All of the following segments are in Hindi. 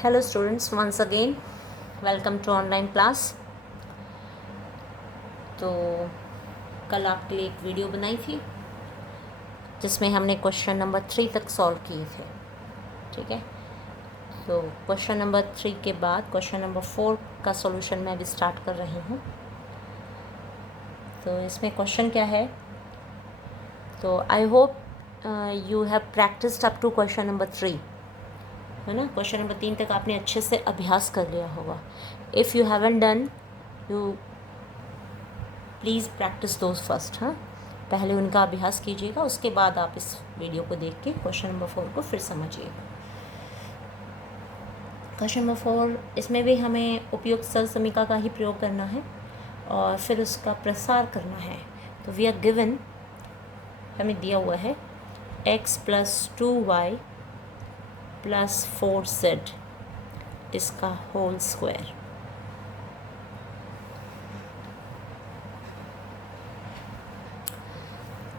Hello students, once again welcome to online class. तो कल आपके लिए एक वीडियो बनाई थी जिसमें हमने क्वेश्चन नंबर 3 तक सॉल्व किए थे। ठीक है, तो क्वेश्चन नंबर 3 के बाद क्वेश्चन नंबर 4 का सॉल्यूशन मैं अभी स्टार्ट कर रही हूँ। तो इसमें क्वेश्चन क्या है, तो I hope you have practised up to question number 3, है ना। क्वेश्चन नंबर 3 तक आपने अच्छे से अभ्यास कर लिया होगा। If you haven't done, you please practice those first. हाँ, पहले उनका अभ्यास कीजिएगा, उसके बाद आप इस वीडियो को देख के क्वेश्चन नंबर 4 को फिर समझिएगा। क्वेश्चन नंबर 4, इसमें भी हमें उपयुक्त सरल समीकरण का ही प्रयोग करना है और फिर उसका प्रसार करना है। तो वी आर गिवन, हमें दिया हुआ है x + 2y + 4z इसका होल स्क्वायर।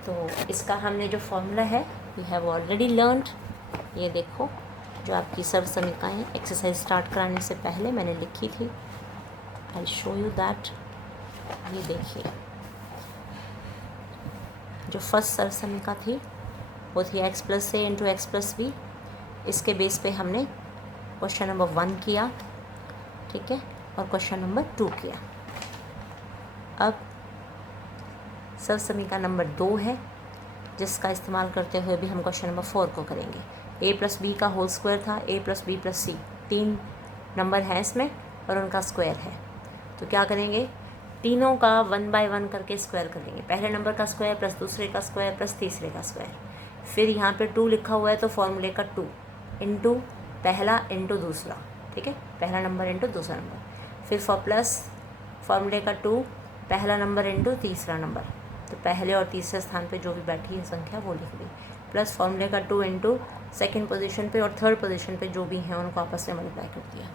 तो इसका हमने जो फॉर्मूला है वी हैव ऑलरेडी लर्नड। ये देखो, जो आपकी सर्व समीकरण एक्सरसाइज स्टार्ट कराने से पहले मैंने लिखी थी। I show you that. ये देखिए, जो फर्स्ट सर्व समीकरण थी वो थी x + a × x + b। इसके बेस पे हमने क्वेश्चन नंबर 1 किया, ठीक है, और क्वेश्चन नंबर 2 किया। अब सर्व समीकरण नंबर 2 है, जिसका इस्तेमाल करते हुए भी हम क्वेश्चन नंबर 4 को करेंगे। a + b का होल स्क्वायर था, a + b + c, 3 नंबर हैं इसमें और उनका स्क्वायर है। तो क्या करेंगे, तीनों का 1 बाय 1 करके स्क्वायर करेंगे। पहले नंबर का स्क्वायर प्लस दूसरे का स्क्वायर प्लस तीसरे का स्क्वायर। फिर यहाँ पे 2 लिखा हुआ है तो फॉर्मूले का 2 इंटू पहला इंटू दूसरा, ठीक है, पहला नंबर इंटू दूसरा नंबर। फिर प्लस फॉर्मूले का 2 पहला नंबर इंटू तीसरा नंबर, तो पहले और तीसरे स्थान पे जो भी बैठी है संख्या वो लिख दी। प्लस फॉर्मूले का 2 इंटू सेकेंड पोजीशन पे और थर्ड पोजीशन पे जो भी हैं उनको आपस में मल्टीप्लाई कर दिया।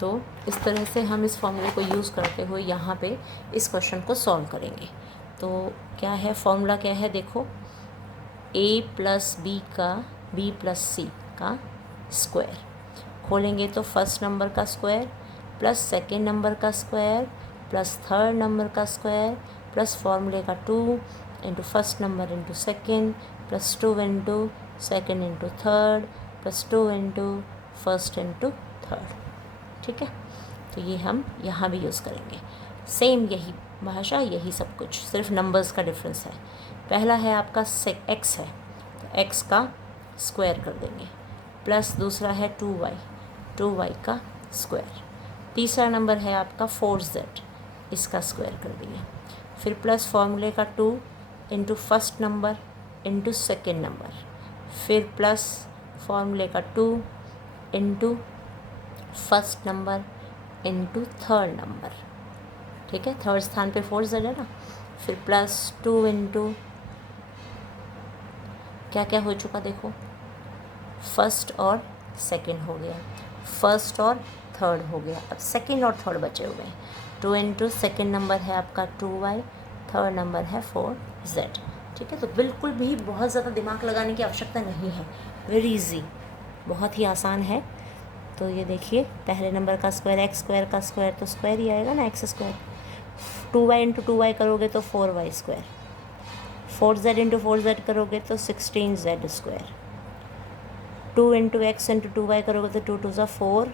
तो इस तरह से हम इस फॉर्मूले को यूज़ करते हुए यहाँ पे इस क्वेश्चन को सॉल्व करेंगे। तो क्या है फॉर्मूला, क्या है देखो, a + b का b + c का स्क्वायर। खोलेंगे तो फर्स्ट नंबर का स्क्वायर प्लस सेकेंड नंबर का स्क्वायर प्लस थर्ड नंबर का स्क्वायर प्लस फॉर्मूले का 2 into first number into second plus 2 into second into third plus 2 into first into third. ठीक है, तो ये हम यहाँ भी यूज़ करेंगे। सेम यही भाषा, यही सब कुछ, सिर्फ नंबर्स का डिफरेंस है। पहला है आपका x है, तो x का स्क्वायर कर देंगे, प्लस दूसरा है 2y का स्क्वायर। तीसरा नंबर है आपका 4z, इसका स्क्वायर कर दिया। फिर प्लस फॉर्मूले का 2 into first number into second number, फिर प्लस फॉर्मूले का 2 into first number into third number, ठीक है, थर्ड स्थान पे 4z है ना। फिर प्लस 2 इंटू क्या क्या हो चुका देखो, फर्स्ट और सेकंड हो गया, फर्स्ट और थर्ड हो गया, अब सेकंड और थर्ड बचे हुए हैं। 2 इंटू सेकेंड नंबर है आपका 2y, थर्ड नंबर है 4z। ठीक है, तो बिल्कुल भी बहुत ज़्यादा दिमाग लगाने की आवश्यकता नहीं है, वेरी इजी, बहुत ही आसान है। तो ये देखिए, पहले नंबर का स्क्वायर x स्क्वायर का स्क्वायर तो स्क्वायर ही आएगा ना, x square. 2y into 2y करोगे तो 4y square, 4z into 4z करोगे तो 16z square, 2 into x into 2y करोगे तो 2 2 ज़ा 4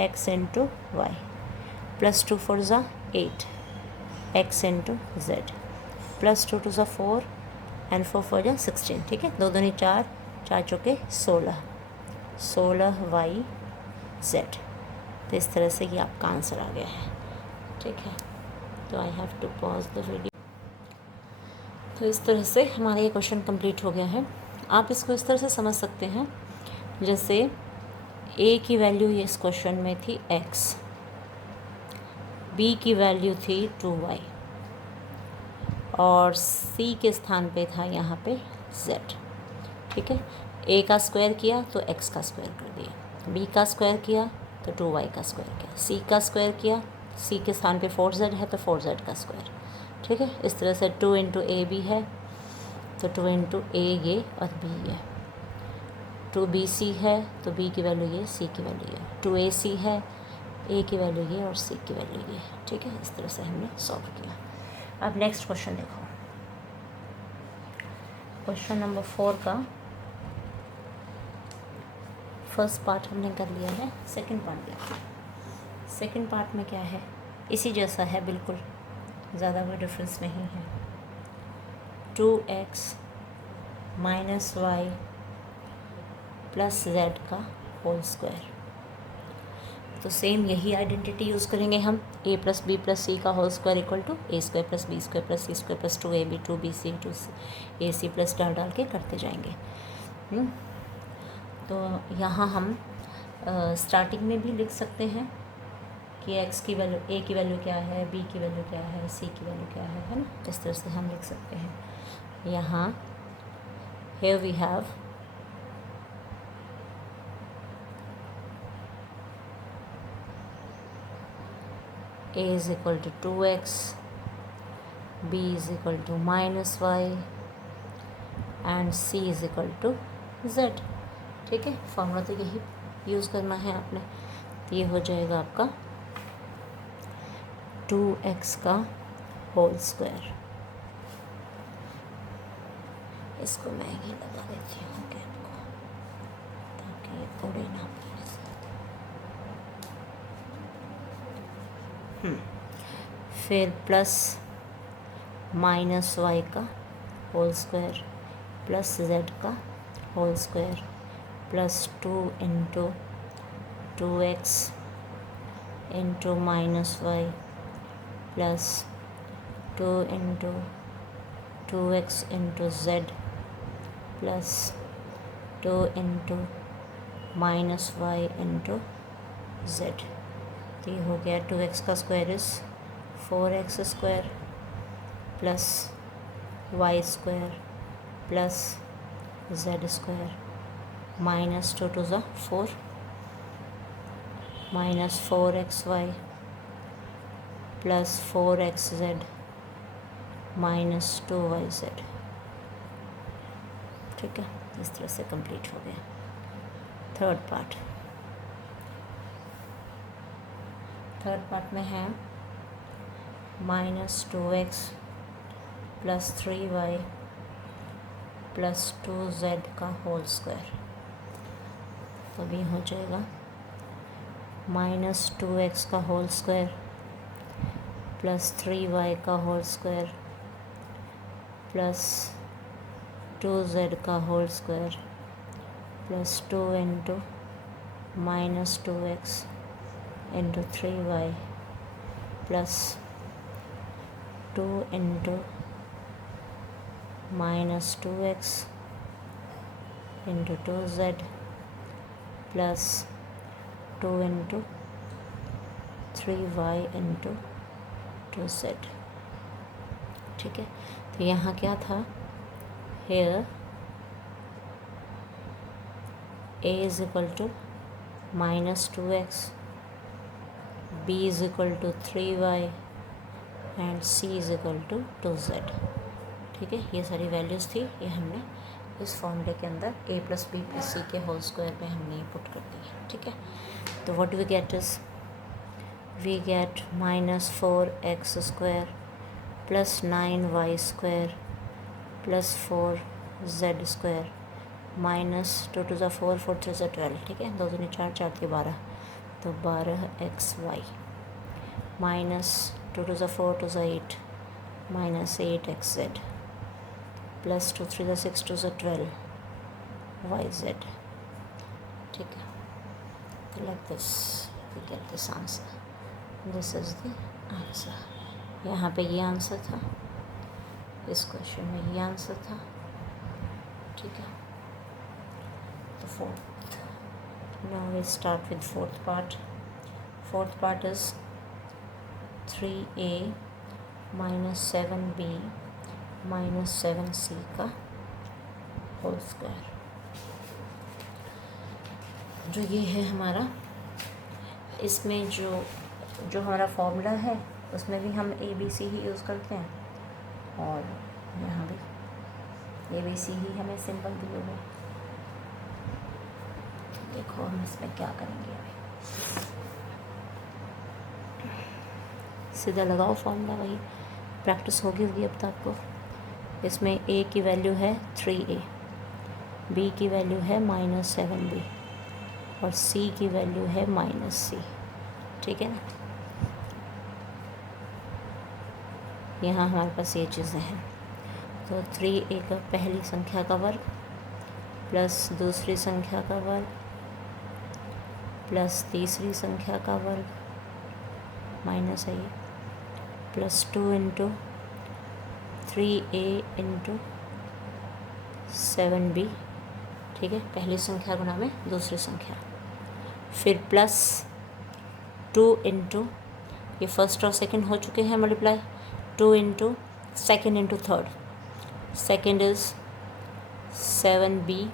x इंटू y प्लस 2 4 ज़ा 8 x इंटू z प्लस 2 2 ज़ा 4 एंड 4 4 ज़ा 16। ठीक है, 2 दूनी 4, 4 चौके 16, 16y z। तो इस तरह से ये आपका आंसर आ गया है। ठीक है, तो I have to pause the video. तो इस तरह से हमारा ये क्वेश्चन कंप्लीट हो गया है। आप इसको इस तरह से समझ सकते हैं, जैसे a की वैल्यू ये इस क्वेश्चन में थी x, b की वैल्यू थी 2y और c के स्थान पे था यहाँ पे z। ठीक है, a का स्क्वायर किया तो x का स्क्वायर कर दिया, b का स्क्वायर किया तो 2y का स्क्वायर किया, c का स्क्वायर किया, c के स्थान पे 4z है तो 4z का स्क्वायर। ठीक है, इस तरह से 2 इंटू ए भी है तो 2 इंटू ए ये और बी ये, टू बी सी है तो बी की वैल्यू ये, सी की वैल्यू ये, टू ए सी है, ए की वैल्यू ये और सी की वैल्यू ये। ठीक है, इस तरह से हमने सॉल्व किया। अब नेक्स्ट क्वेश्चन देखो, क्वेश्चन नंबर 4 का फर्स्ट पार्ट हमने कर लिया है, सेकंड पार्ट देखते हैं। सेकंड पार्ट में क्या है, इसी जैसा है बिल्कुल, ज़्यादा कोई डिफरेंस नहीं है। 2x minus y plus z का होल स्क्वायर। तो सेम यही आइडेंटिटी यूज़ करेंगे हम, a plus b plus c का whole square equal to a square plus b square plus c square plus 2ab 2bc 2ac plus डाल के करते जाएंगे। तो यहाँ हम स्टार्टिंग में भी लिख सकते हैं कि x की वैल्यू, a की वैल्यू क्या है, b की वैल्यू क्या है, c की वैल्यू क्या है ना, इस तरह से हम लिख सकते हैं। यहाँ here we have a is equal to 2x, b is equal to minus y and c is equal to z। ठीक है, फॉर्मूला तो यही यूज़ करना है आपने। तो ये हो जाएगा आपका 2x का होल स्क्वायर। इसको मैं ही लगा देती हूँ कैप को ताकि ये उड़े ना। फिर प्लस माइनस वाई का होल स्क्वायर प्लस जेड का whole square plus 2 into 2x into minus y plus 2 into 2x into z plus 2 into minus y into z. तो ये हो गया 2x का square is 4x square plus y square plus z square minus 2 two ज़ा 4 minus 4xy plus 4xz minus 2yz। ठीक है, इस तरह से कंप्लीट हो गया थर्ड पार्ट। थर्ड पार्ट में है minus 2x plus 3y plus 2z का होल स्क्वायर। तो अभी हो जाएगा माइनस 2x का होल स्क्वायर प्लस 3y का होल स्क्वायर प्लस 2z का whole square plus 2 into minus 2x into 3y plus 2 into minus 2x into 2z plus 2 into 3y into 2z। ठीक है, तो यहाँ क्या था, here a is equal to minus 2x, b is equal to 3y and c is equal to 2z। ठीक है, ये सारी वैल्यूज़ थी, ये हमने इस फॉर्मूले के अंदर a प्लस बी प्लस सी के होल स्क्वायर में हमने पुट कर दिया। ठीक है, तो what we get is we get minus 4x square plus 9y square plus 4z square minus 2 two ज़ा 4 4 3 ज़ा 12। ठीक है, 2 दूनी 4 4 के 12, तो 12xy माइनस 2 टू ज़ा 4 टू ज़ा 8 माइनस 8xz प्लस 2 3 ज़ा 6 टू ज़ा 12yz। ठीक है, तो like this we get this answer, this is the answer. यहाँ पे ये आंसर था, इस क्वेश्चन में ये आंसर था। ठीक है, तो fourth, now we start with fourth part. Fourth part is 3a minus 7b minus 7c का होल स्क्वायर। जो ये है हमारा, इसमें जो हमारा फॉर्मूला है उसमें भी हम ABC ही यूज़ करते हैं और यहाँ भी ABC ही हमें सिंपल दिए हुए। देखो हम इसमें क्या करेंगे अभी, सीधा लगाओ फॉर्मूला, वही प्रैक्टिस होगी अब तक आपको। इसमें a की वैल्यू है 3a, b की वैल्यू है -7b और c की वैल्यू है -c। ठीक है ना, यहाँ हमारे पास ये चीज़ें हैं। तो 3a का पहली संख्या का वर्ग प्लस दूसरी संख्या का वर्ग प्लस तीसरी संख्या का वर्ग माइनस है ये, plus 2 into 3a into 7b। ठीक है, पहली संख्या गुणा में दूसरी संख्या, फिर प्लस 2 इंटू, ये फर्स्ट और सेकंड हो चुके हैं multiply, 2 into second into third, second is 7b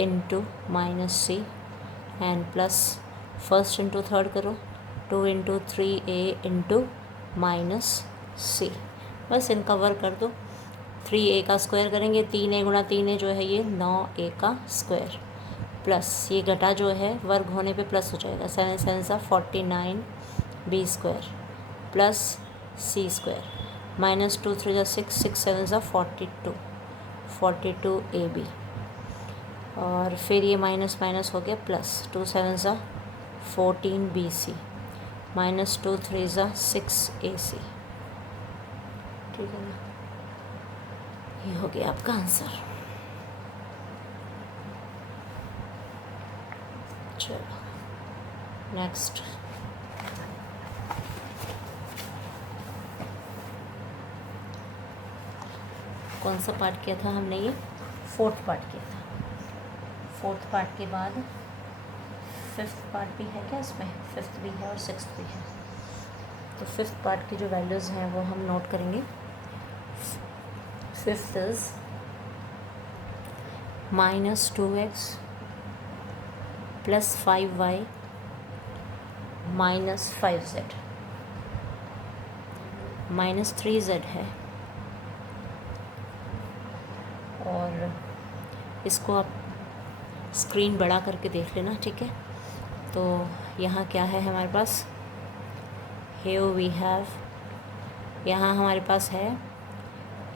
into -c and plus first into third करो, 2 इंटू 3a इंटू -c। बस इनका वर्ग कर दो, 3a का स्क्वायर करेंगे, 3a गुणा 3a जो है ये 9a का स्क्वायर, प्लस ये घटा जो है वर्ग होने पे प्लस हो जाएगा, 7 7 सा 49b square plus c square, -2 3 जा 6 6 7 सा 42ab और फिर ये माइनस माइनस हो गया प्लस, 2 7 सा 14bc -2 3 ज़ा 6ac। ठीक है ना, ये हो गया आपका आंसर। चलो नेक्स्ट, कौन सा पार्ट किया था हमने, ये 4th पार्ट किया था। 4th पार्ट के बाद 5th पार्ट भी है क्या इसमें, 5th भी है और 6th भी है। तो 5th पार्ट की जो वैल्यूज़ हैं वो हम नोट करेंगे। 5th is -2x plus 5y -5z -3z है, और इसको आप स्क्रीन बड़ा करके देख लेना। ठीक है, तो यहाँ क्या है हमारे पास, here we have, यहाँ हमारे पास है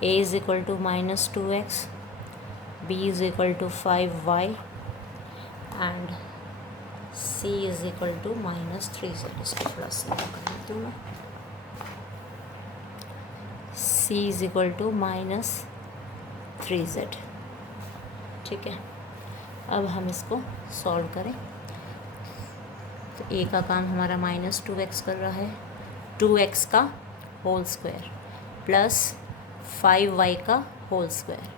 a is equal to -2x, b is equal to 5y and c is equal to -3z। इसको थोड़ा सा कर देती हूँ मैं, c is equal to -3z। ठीक है, अब हम इसको सॉल्व करें तो a का काम हमारा -2x कर रहा है, 2x का होल स्क्वायर प्लस 5y का होल स्क्वायर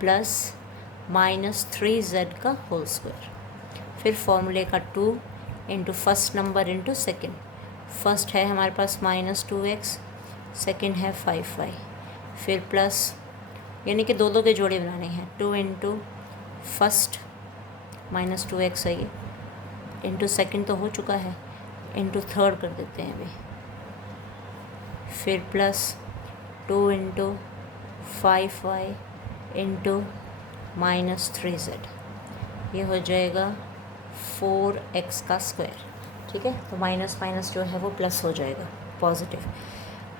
प्लस -3z का होल स्क्वायर, फिर फॉर्मूले का 2 into first number into second. First है हमारे पास -2x, सेकेंड है 5y, फिर प्लस, यानी कि दो के जोड़े बनाने हैं, 2 इंटू फर्स्ट -2x है ये, इंटू सेकेंड तो हो चुका है, इंटू थर्ड कर देते हैं अभी, फिर plus 2 into 5y into -3z, ये हो जाएगा 4x का स्क्वायर। ठीक है, तो माइनस माइनस जो है वो प्लस हो जाएगा पॉजिटिव,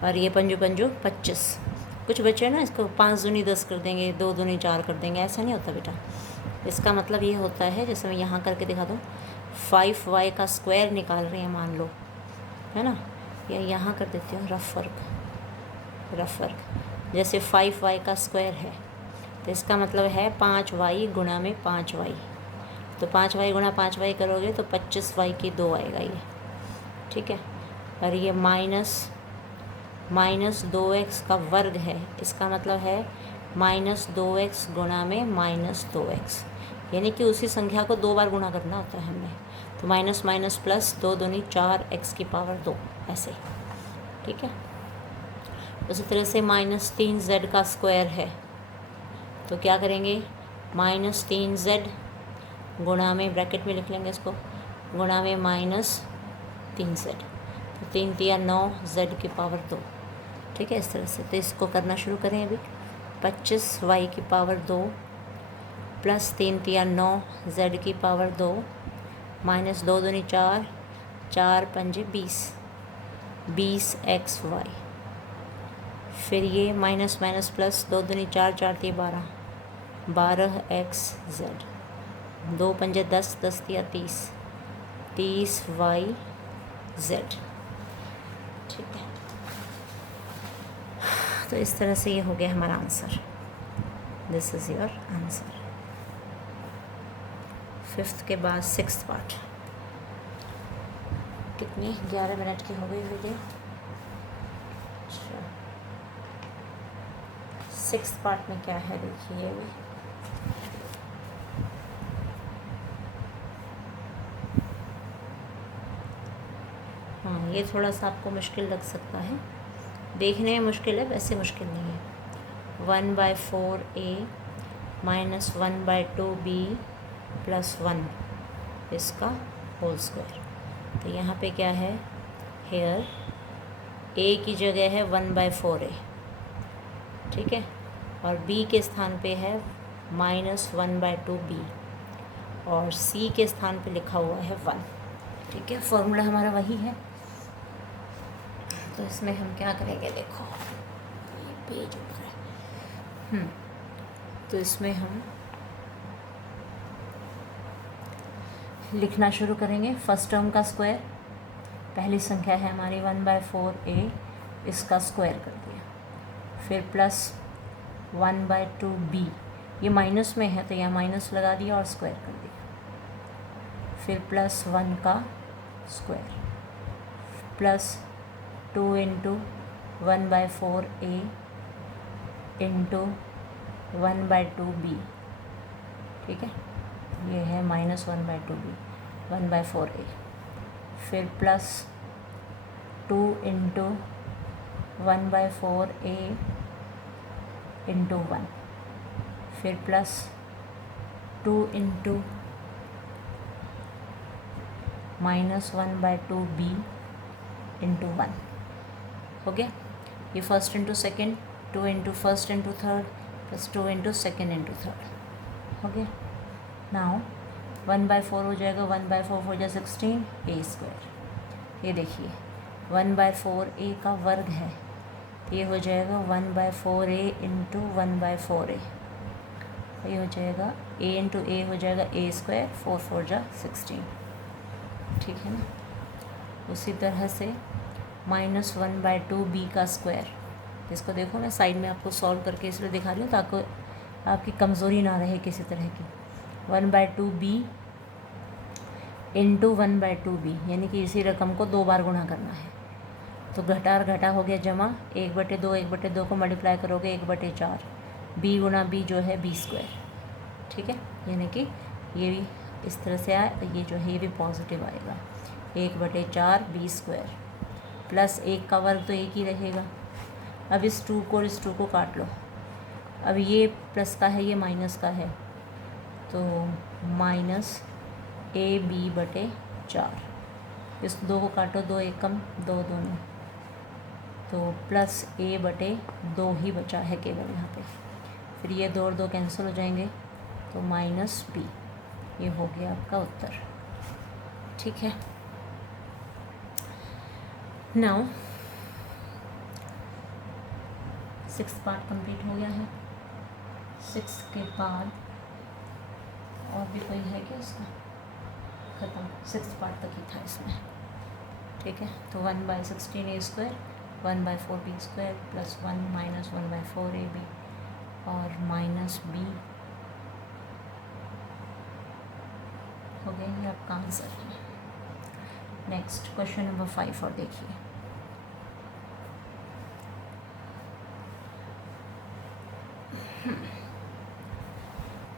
और ये पंजो पंजो 25। कुछ बच्चे ना इसको 5 दूनी 10 कर देंगे, 2 दूनी 4 कर देंगे, ऐसा नहीं होता बेटा। इसका मतलब ये होता है, जैसे मैं यहाँ करके दिखा दूँ, 5y का स्क्वायर निकाल रहे हैं मान लो, है ना, या यहाँ कर देती हूँ रफ वर्क, जैसे 5y का स्क्वायर है तो इसका मतलब है 5y गुणा में 5y, तो 5y गुणा 5y करोगे तो 25y की 2 आएगा ये। ठीक है, और ये माइनस 2x का वर्ग है, इसका मतलब है -2x गुणा में -2x, यानी कि उसी संख्या को 2 बार गुणा करना होता है हमने, तो माइनस माइनस प्लस 2 दूनी 4x की पावर 2 ऐसे। ठीक है, उसी तरह से -3z का स्क्वायर है तो क्या करेंगे, -3z गुणा में, ब्रैकेट में लिख लेंगे इसको, गुणा में -3z, तो 3 तिया 9 z की पावर 2। ठीक है, इस तरह से। तो इसको करना शुरू करें अभी, 25y की पावर 2 प्लस 3 तिया 9 z की पावर 2 माइनस 2 दूनी 4 4 पंजे 20 20xy। फिर ये माइनस माइनस प्लस 2 दूनी 4 4 तिया 12 12xz 2 पंजे 10 10 तिया 30 30yz। ठीक है, तो इस तरह से ये हो गया हमारा answer. This is your answer. 5th के बाद 6th पार्ट। कितनी 11 मिनट की हो गई वीडियो। अच्छा, 6th पार्ट में क्या है देखिए अभी। हाँ, ये थोड़ा सा आपको मुश्किल लग सकता है, देखने में मुश्किल है, वैसे मुश्किल नहीं है। 1/4a माइनस 1/2b प्लस 1 इसका होल स्क्वायर। तो यहाँ पे क्या है, हेयर a की जगह है 1/4a, ठीक है, और b के स्थान पे है माइनस 1/2b और c के स्थान पे लिखा हुआ है 1। ठीक है, फॉर्मूला हमारा वही है। तो इसमें हम क्या करेंगे, देखो ये पेज उठ रहा है। तो इसमें हम लिखना शुरू करेंगे। फर्स्ट टर्म का स्क्वायर, पहली संख्या है हमारी 1/4a, इसका स्क्वायर कर दिया। फिर प्लस 1/2b, ये माइनस में है तो यहाँ माइनस लगा दिया और स्क्वायर कर दिया। फिर प्लस 1 का square plus 2 into 1/4a into 1/2b। ठीक है, ये है माइनस 1/2b 1/4a। फिर प्लस 2 इंटू 1/4a इंटू 1। फिर plus 2 into minus 1/2b into 1। हो गया, ये first into second, 2 into first into third plus 2 into second into third. हो गया। नाउ 1/4 हो जाएगा, 1/4 हो जाए 16a²। ये देखिए 1/4a का वर्ग है, ये हो जाएगा 1/4a इंटू 1/4a। ये हो जाएगा a इंटू a हो जाएगा a², 4 4 जा 16। ठीक है ना। उसी तरह से माइनस 1/2b का स्क्वायर, इसको देखो मैं साइड में आपको सॉल्व करके इसलिए दिखा रही हूँ ताकि आपकी कमज़ोरी ना रहे किसी तरह की। 1/2b इंटू 1/2b, यानी कि इसी रकम को 2 बार गुणा करना है। तो घटा और घटा हो गया जमा, 1/2 1/2 को मल्टीप्लाई करोगे 1/4, b गुणा b जो है b²। ठीक है, यानी कि ये भी इस तरह से आए, ये जो है ये भी पॉजिटिव आएगा, 1/4 b² प्लस 1 का वर्ग तो 1 ही रहेगा। अब इस 2 को और इस 2 को काट लो। अब ये प्लस का है, ये माइनस का है, तो माइनस ab/4। इस 2 को काटो, 2 1 कम 2 दोनों, तो प्लस a/2 ही बचा है केवल यहाँ पे। फिर ये 2 और 2 कैंसिल हो जाएंगे, तो माइनस b। ये हो गया आपका उत्तर। ठीक है, नाउ 6th पार्ट कंप्लीट हो गया है। 6 के बाद और भी कोई है क्या इसका, ख़त्म। 6th पार्ट तक ही था इसमें। ठीक है, तो 1/16a² 1/4b² plus 1 minus 1/4ab और माइनस b हो गया, ये आपका आंसर है। नेक्स्ट क्वेश्चन नंबर 5 और देखिए।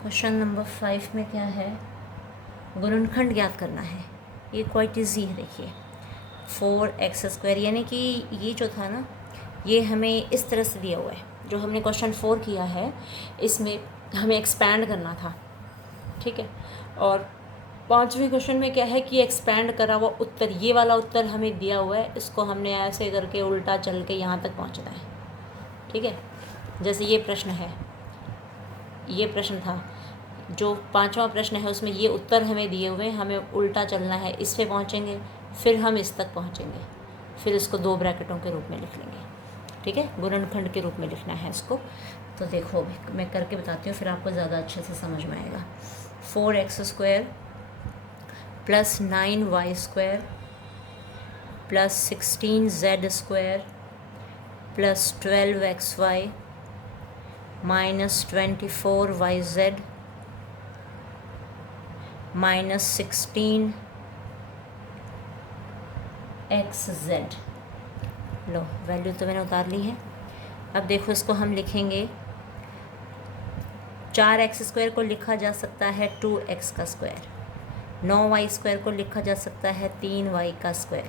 क्वेश्चन नंबर 5 में क्या है, गुणनखंड ज्ञात करना है। ये क्वाइट ईजी है। देखिए 4x², यानी कि ये जो था ना, ये हमें इस तरह से दिया हुआ है। जो हमने क्वेश्चन 4 किया है इसमें हमें एक्सपैंड करना था। ठीक है, और 5वें क्वेश्चन में क्या है कि एक्सपैंड करा हुआ उत्तर, ये वाला उत्तर हमें दिया हुआ है, इसको हमने ऐसे करके उल्टा चल के यहाँ तक पहुँचना है। ठीक है, जैसे ये प्रश्न है, ये प्रश्न था जो 5वां प्रश्न है उसमें ये उत्तर हमें दिए हुए, हमें उल्टा चलना है, इस पे पहुँचेंगे, फिर हम इस तक पहुँचेंगे, फिर इसको 2 ब्रैकेटों के रूप में लिख लेंगे। ठीक है, गुणनखंड के रूप में लिखना है इसको। तो देखो मैं करके बताती हूँ, फिर आपको ज़्यादा अच्छे से समझ में आएगा। 4x² + 9y² + 16z² + 12xy - 24yz - 16xz। Low value तो मैंने उतार ली है। अब देखो इसको हम लिखेंगे, 4x² को लिखा जा सकता है 2x², 9y² को लिखा जा सकता है 3y²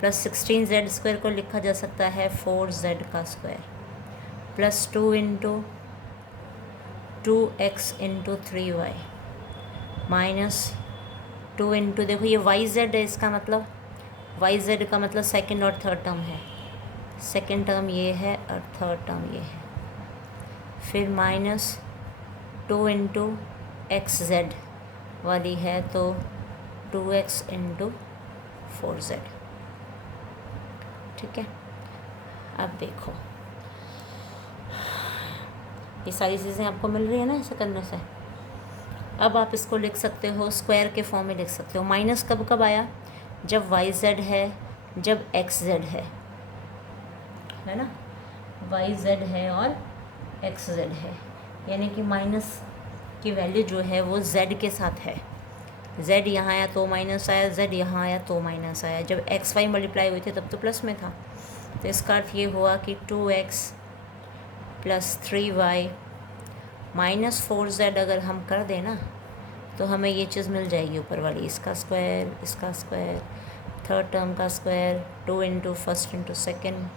+ 16z² को लिखा जा सकता है 4z² + 2 × 2x × 3y - 2 × देखो ये yz है, इसका मतलब yz का मतलब सेकंड और थर्ड टर्म है, सेकंड टर्म ये है और थर्ड टर्म ये है। फिर -2 × xz वाली है तो 2x × 4z। ठीक है, अब देखो ये सारी चीज़ें आपको मिल रही है ना ऐसे करने से। अब आप इसको लिख सकते हो, स्क्वायर के फॉर्म में लिख सकते हो। माइनस कब कब आया? जब yz है, जब xz है ना, yz है और xz है, यानी कि माइनस की वैल्यू जो है वो z के साथ है। z यहाँ आया तो माइनस आया, z यहाँ आया तो माइनस आया। जब xy मल्टीप्लाई हुए थे तब तो प्लस में था, तो इसका अर्थ ये हुआ कि 2x + 3y - 4z अगर हम कर दें ना तो हमें ये चीज़ मिल जाएगी ऊपर वाली, इसका स्क्वायर, इसका स्क्वायर, थर्ड टर्म का square, 2 × first × second,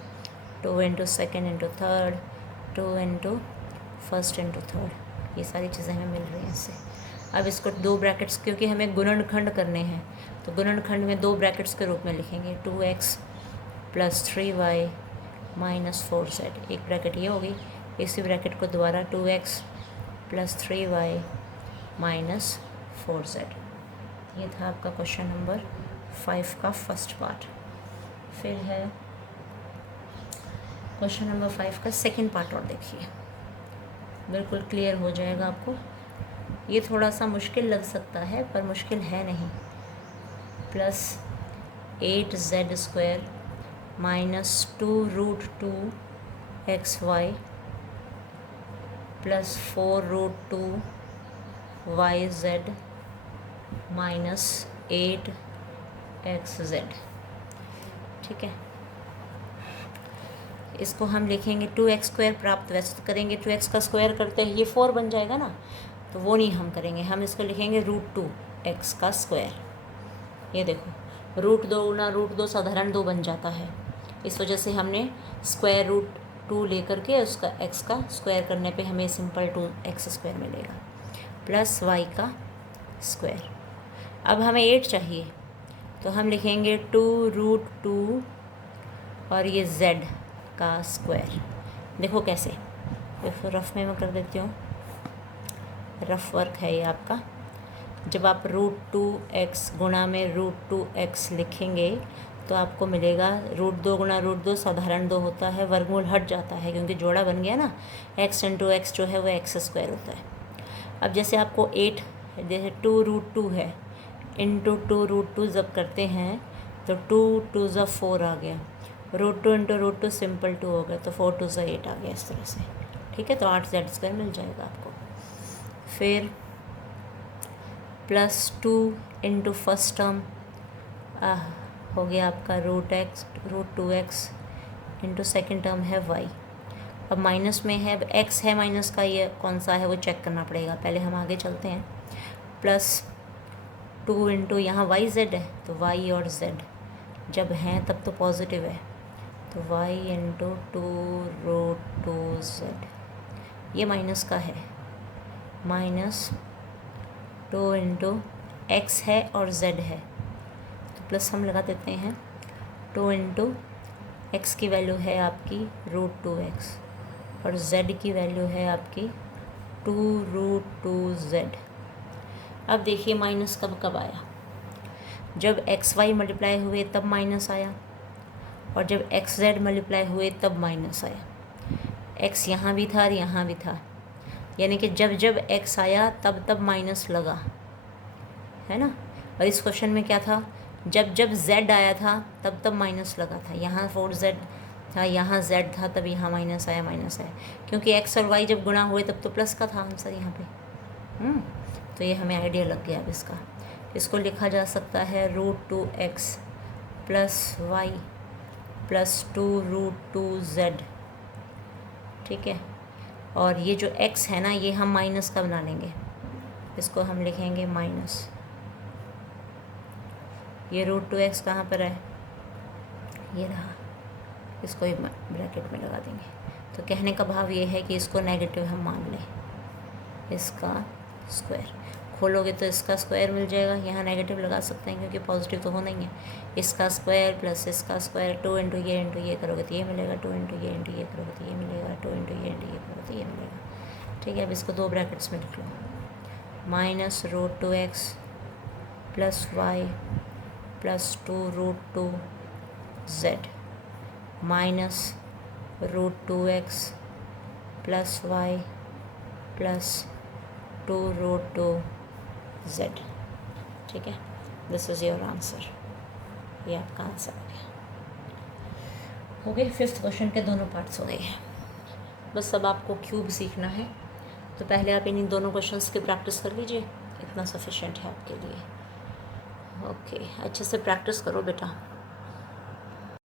2 × second × third, 2 × first × third, ये सारी चीज़ें हमें मिल रही हैं इससे। अब इसको 2 ब्रैकेट्स, क्योंकि हमें गुणनखंड करने हैं तो गुणनखंड में 2 ब्रैकेट्स के रूप में लिखेंगे। 2x + 3y - 4z, एक ब्रैकेट ये होगी, इसी ब्रैकेट को दोबारा 2x + 3y - 4z। ये था आपका क्वेश्चन नंबर 5 का फर्स्ट पार्ट। फिर है क्वेश्चन नंबर 5 का सेकंड पार्ट, और देखिए बिल्कुल क्लियर हो जाएगा आपको। ये थोड़ा सा मुश्किल लग सकता है पर मुश्किल है नहीं। +8z² - 2√2xy + 4√2yz - 8xz। ठीक है, इसको हम लिखेंगे 2x² प्राप्त वैसे तो करेंगे, 2x का स्क्वायर करते हैं ये 4 बन जाएगा ना, तो वो नहीं हम करेंगे, हम इसको लिखेंगे √2x का स्क्वायर। ये देखो √2 × √2 साधारण 2 बन जाता है, इस वजह से हमने √2 लेकर के उसका x का स्क्वायर करने पे हमें सिंपल 2x² मिलेगा + y का स्क्वायर। अब हमें 8 चाहिए तो हम लिखेंगे 2√2 और ये z का स्क्वायर। देखो कैसे, देखो रफ में मैं कर देती हूँ, रफ वर्क है ये आपका। जब आप √2x गुणा में √2x लिखेंगे तो आपको मिलेगा √2 × √2 साधारण 2 होता है, वर्गमूल हट जाता है क्योंकि जोड़ा बन गया ना, x × x जो है वो x² होता है। अब जैसे आपको 8, जैसे 2√2 है इंटू 2√2 जब करते हैं तो 2 2 ज़ा 4 आ गया, √2 × √2 सिंपल 2 हो गया, तो 4 2 ज़ा 8 आ गया इस तरह से। ठीक है, तो 8z² मिल जाएगा आपको। फिर +2 × फर्स्ट टर्म हो गया आपका √2x इंटू सेकेंड टर्म है y। अब माइनस में है, अब x है माइनस का, ये कौन सा है वो चेक करना पड़ेगा, पहले हम आगे चलते हैं। +2 इंटू यहाँ yz है तो y और z जब हैं तब तो पॉजिटिव है, तो y × 2√2z ये माइनस का है, -2 इंटू x है और z है तो प्लस हम लगा देते हैं। 2 इंटू x की वैल्यू है आपकी √2x और z की वैल्यू है आपकी 2√2z। अब देखिए माइनस कब कब आया, जब XY मल्टीप्लाई हुए तब माइनस आया, और जब XZ मल्टीप्लाई हुए तब माइनस आया। x यहाँ भी था और यहाँ भी था, यानी कि जब जब x आया तब तब माइनस लगा, है ना। और इस क्वेश्चन में क्या था, जब जब z आया था तब तब माइनस लगा था। यहाँ 4z था, यहाँ z था, तब यहाँ माइनस आया, क्योंकि x और y जब गुणा हुए तब तो प्लस का था आंसर यहाँ पे। तो ये हमें आइडिया लग गया अब इसका। इसको लिखा जा सकता है √2x + y + 2√2z, ठीक है। और ये जो x है ना, ये हम माइनस का बना लेंगे, इसको हम लिखेंगे माइनस। ये √2x कहाँ पर है, ये रहा, इसको ही ब्रैकेट में लगा देंगे। तो कहने का भाव ये है कि इसको नेगेटिव हम मान लें, इसका स्क्वायर खोलोगे तो इसका स्क्वायर मिल जाएगा। यहाँ नेगेटिव लगा सकते हैं क्योंकि पॉजिटिव तो होना ही है। इसका स्क्वायर प्लस इसका स्क्वायर, 2 इंटू ये करोगे तो ये मिलेगा, 2 इंटू ये करोगे तो ये मिलेगा, 2 इंटू ये करोगे तो ये मिलेगा, ठीक है। अब इसको 2 ब्रैकेट्स में लिख लो, -√2x + y + 2√2z -√2x + y + 2√2z, ठीक है। दिस इज़ योर आंसर, ये आपका आंसर हो गया। हो गए 5th क्वेश्चन के दोनों पार्ट्स हो गए हैं। बस अब आपको क्यूब सीखना है, तो पहले आप इन दोनों क्वेश्चंस की प्रैक्टिस कर लीजिए, इतना सफिशिएंट है आपके लिए। ओके, अच्छे से प्रैक्टिस करो बेटा।